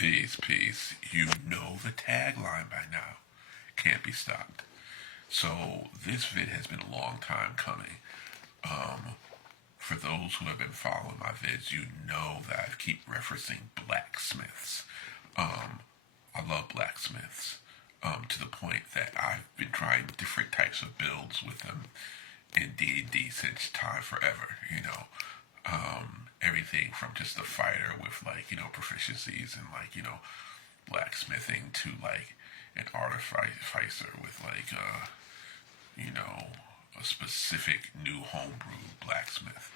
Peace, peace. You know the tagline by now. Can't be stopped. So this vid has been a long time coming. For those who have been following my vids, you know that I keep referencing blacksmiths. I love blacksmiths to the point that I've been trying different types of builds with them in D&D since time forever. Everything from just a fighter with proficiencies and blacksmithing to an artificer with a specific new homebrew blacksmith.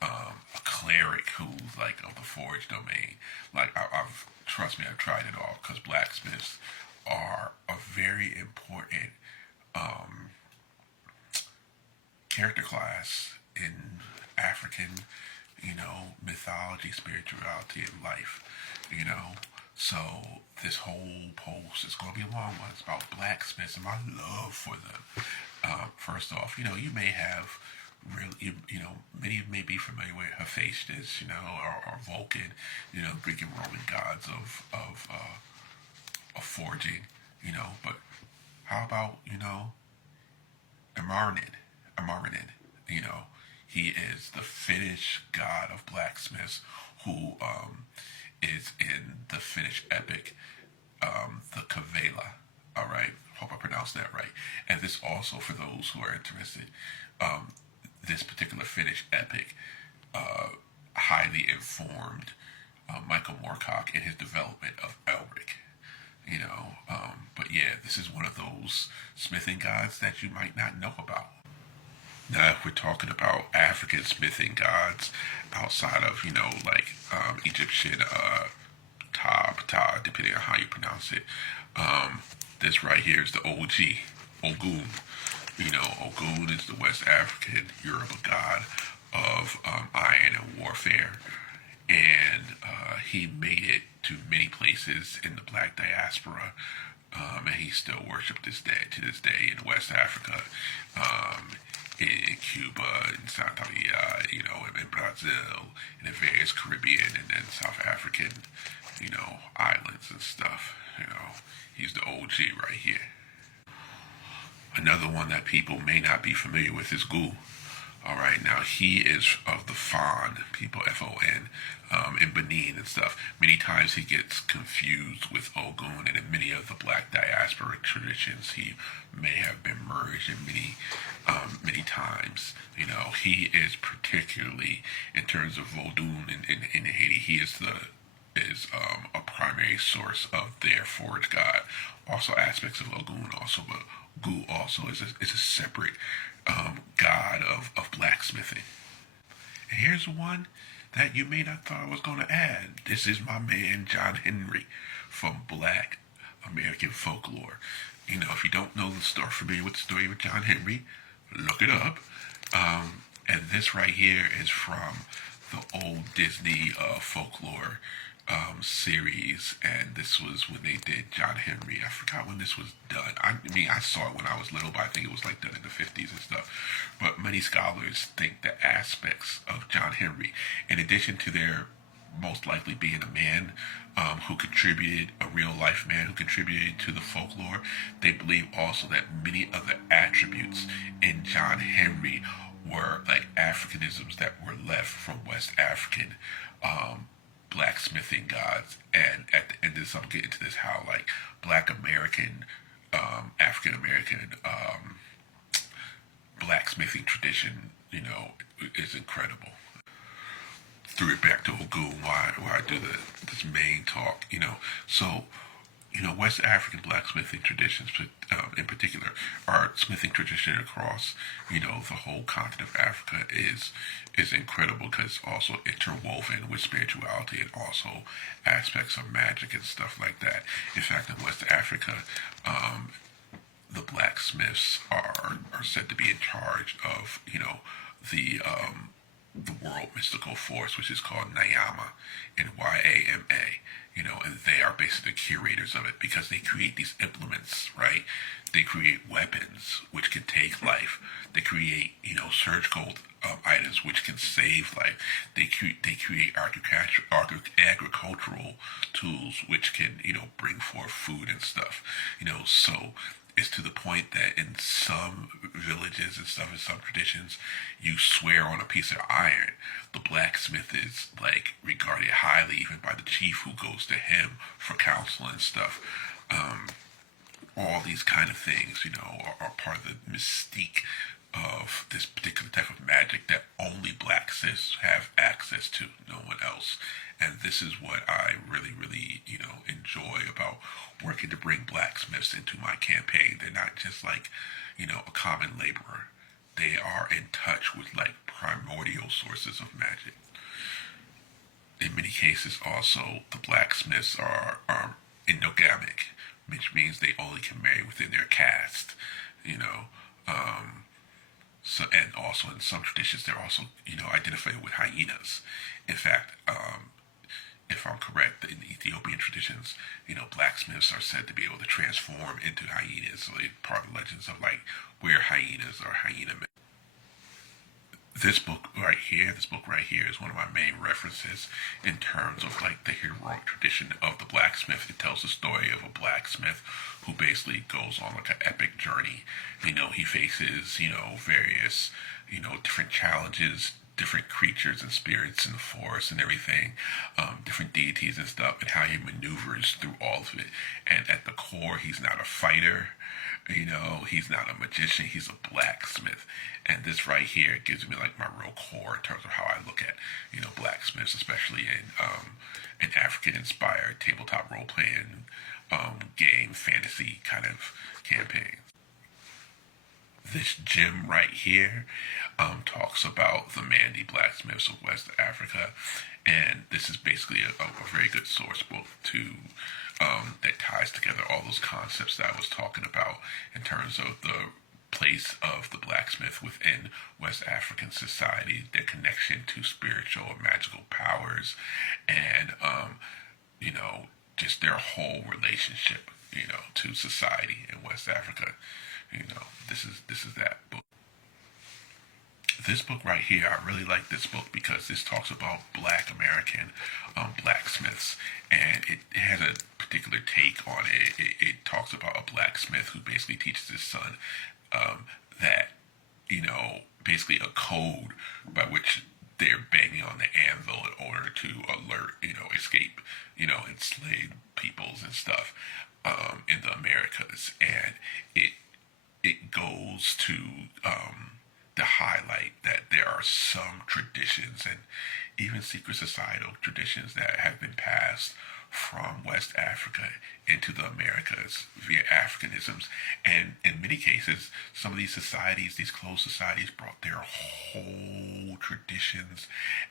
A cleric who's of the forge domain. I've trust me, I've tried it all because blacksmiths are a very important character class in African, mythology, spirituality, and life. So this whole post is going to be a long one. It's about blacksmiths and my love for them. First off, you may have really, many may be familiar with Hephaestus, or Vulcan, Greek and Roman gods of forging, but how about, Amarnid, he is the Finnish god of blacksmiths who is in the Finnish epic, the Kavela. All right, hope I pronounced that right. And this also, for those who are interested, this particular Finnish epic highly informed Michael Moorcock in his development of Elric. But yeah, this is one of those smithing gods that you might not know about. Now, if we're talking about African smithing gods outside of, Egyptian, Ptah, depending on how you pronounce it, this right here is the OG, Ogun. Ogun is the West African Yoruba god of iron and warfare. And he made it to many places in the black diaspora. And he's still worshipped to this day in West Africa, in Cuba, in Santeria, in Brazil, and in various Caribbean and then South African, islands and stuff. He's the OG right here. Another one that people may not be familiar with is Gu. All right, now he is of the Fon people, Fon, in Benin and stuff. Many times he gets confused with Ogun, and in many of the black diasporic traditions, he may have been merged in many times. He is particularly, in terms of Vodun in Haiti, he is a primary source of their forge god. Also aspects of Ogun also, but Gu also is a separate god of blacksmithing. And here's one that you may not thought I was going to add. This is my man John Henry from Black American folklore. If you don't know the story, familiar with the story of John Henry, look it up. And this right here is from the old Disney folklore series, and this was when they did John Henry. I forgot when this was done. I saw it when I was little, but I think it was done in the 50s and stuff. But many scholars think that aspects of John Henry, in addition to their most likely being a man who contributed, a real life man who contributed to the folklore, they believe also that many of the attributes in John Henry were Africanisms that were left from West African blacksmithing gods. And at the end of this, I'm getting to this, how Black American, African American blacksmithing tradition, is incredible. Threw it back to Ogun why I do this main talk, So, West African blacksmithing traditions, in particular, our smithing tradition across, the whole continent of Africa is incredible because it's also interwoven with spirituality and also aspects of magic and stuff like that. In fact, in West Africa, the blacksmiths are said to be in charge of, the world mystical force, which is called Nyama, Nyama, and they are basically the curators of it, because they create these implements, right? They create weapons which can take life. They create, surgical items which can save life. They create agricultural tools which can, bring forth food and stuff. So it's to the point that in some villages and stuff, in some traditions, you swear on a piece of iron. The blacksmith is like regarded highly even by the chief who goes to him for counsel and stuff. All these kind of things, are part of the mystique of this particular type of magic that only blacksmiths have access to, no one else. And this is what I really, really, enjoy about working to bring blacksmiths into my campaign. They're not just like, a common laborer. They are in touch with like primordial sources of magic. In many cases, also, the blacksmiths are endogamic, which means they only can marry within their caste, So, and also in some traditions, they're also, identified with hyenas. In fact, if I'm correct, in Ethiopian traditions, blacksmiths are said to be able to transform into hyenas. So they're part of legends of like where hyenas or hyena men. This book right here is one of my main references in terms of like the heroic tradition of the blacksmith. It tells the story of a blacksmith who basically goes on like an epic journey. He faces, various, different challenges, different creatures and spirits in the forest and everything, different deities and stuff, and how he maneuvers through all of it. And at the core, he's not a fighter. He's not a magician, he's a blacksmith. And this right here gives me like my real core in terms of how I look at, blacksmiths, especially in African inspired tabletop role playing game fantasy kind of campaign. This gem right here talks about the Mandi blacksmiths of West Africa, and this is basically a very good source book to that ties together all those concepts that I was talking about in terms of the place of the blacksmith within West African society, their connection to spiritual and magical powers, and just their whole relationship, to society in West Africa. This is that book. This book right here, I really like this book because this talks about Black American blacksmiths, and it has a particular take on it. It talks about a blacksmith who basically teaches his son that, basically a code by which they're banging on the anvil in order to alert, escape, enslaved peoples and stuff in the Americas, and it goes to to highlight that there are some traditions and even secret societal traditions that have been passed from West Africa into the Americas via Africanisms. And in many cases, some of these societies, these closed societies, brought their whole traditions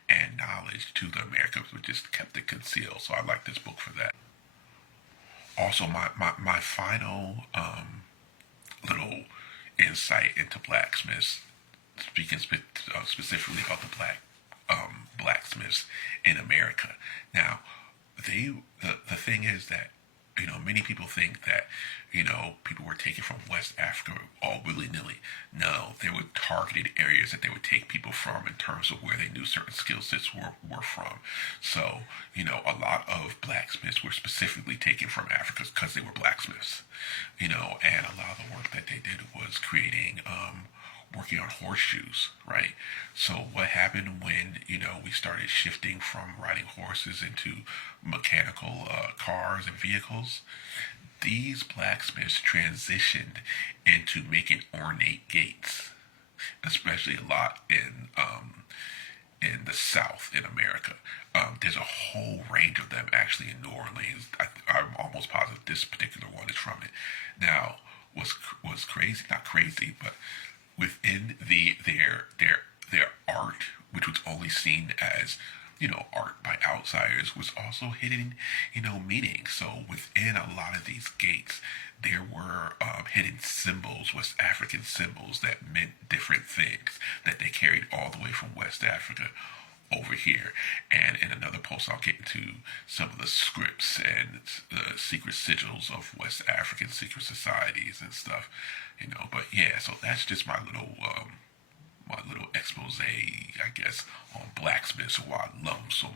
and knowledge to the Americas, but just kept it concealed. So I like this book for that. Also, my final little insight into blacksmiths, speaking specifically about the blacksmiths in America. Now, the thing is that many people think that people were taken from West Africa all willy-nilly. No, there were targeted areas that they would take people from in terms of where they knew certain skill sets were from. So a lot of blacksmiths were specifically taken from Africa because they were blacksmiths. And a lot of the work that they did was creating working on horseshoes, right? So what happened when, we started shifting from riding horses into mechanical cars and vehicles? These blacksmiths transitioned into making ornate gates, especially a lot in the South in America. There's a whole range of them actually in New Orleans. I'm almost positive this particular one is from it. Now, what's crazy, not crazy, but within their art, which was only seen as art by outsiders, was also hidden meaning. So within a lot of these gates, there were hidden symbols, West African symbols that meant different things that they carried all the way from West Africa over here. And in another post, I'll get into some of the scripts and the secret sigils of West African secret societies and stuff, But yeah, so that's just my little expose, I guess, on blacksmiths, who I love them so